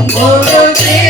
ஒரு தே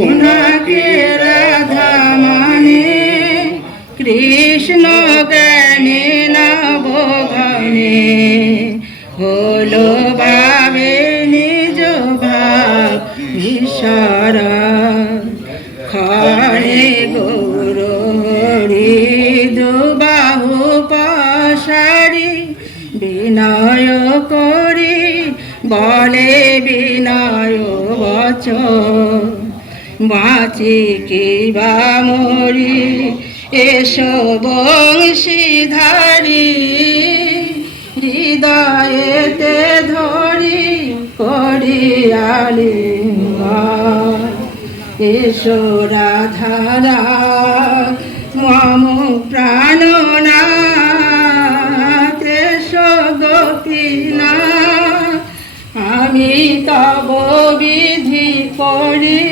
ওনাকে রাধা কৃষ্ণ জ্ঞানে নব ঘানে হলো ভাবে নিজ ভাব ঈশ্বর খরে গৌর হরি বিনয় করি বিনয় বচ, বাঁচি কিবা মরি? এসো বংশীধারী, হৃদয়েতে ধরি করিয়ালি এসো রাধারা, মম প্রাণনাথ এসো আমি তব করি,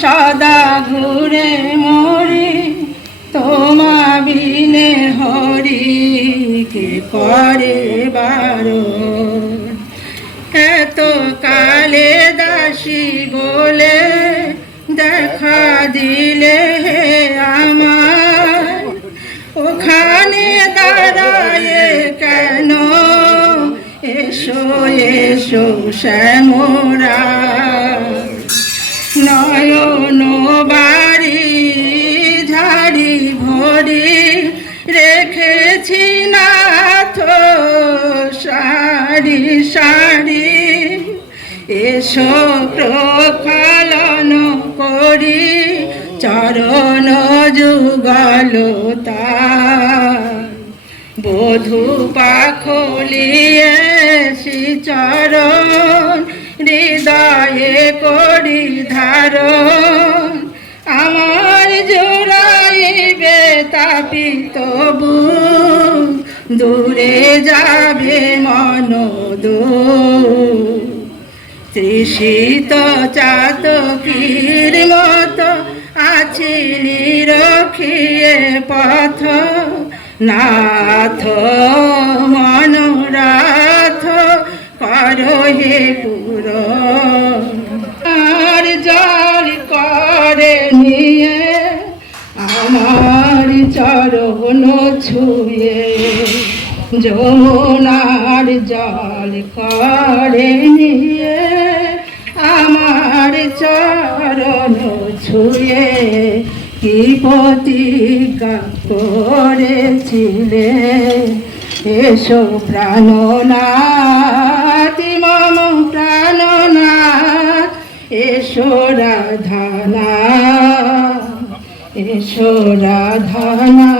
সদা ঘুরে মরি, তোমা বিনে হরি, কে করে বারো? এত কালে দাসী বলে দেখা দিলে হে আমার। ওখানে দাঁড়ায় কেন? এসো এসো শ্যামরা নয়ন বাড়ি, ঝাড়ি ভরি রেখেছি নাথ সারি সারি। এসো প্রকালন করি, চরণ যুগল বধু পাখলিয়ে চরণ হৃদয়ে করি ধারণ, আমার জোড়াইবে তাপিত দূরে যাবে মন তৃষিত চাতকীর মতো আছি নিরখিয়ে পথ, নাথ মনোরাথ কর চরণ ছুঁয়ে যমুনার জল করে নিয়ে আমার চরণ ছুঁয়ে কি প্রতিজ্ঞা করেছিলে? এসো প্রাণনাথ মম প্রাণনাথ, এসো রাধানা এসো রাধানাথ।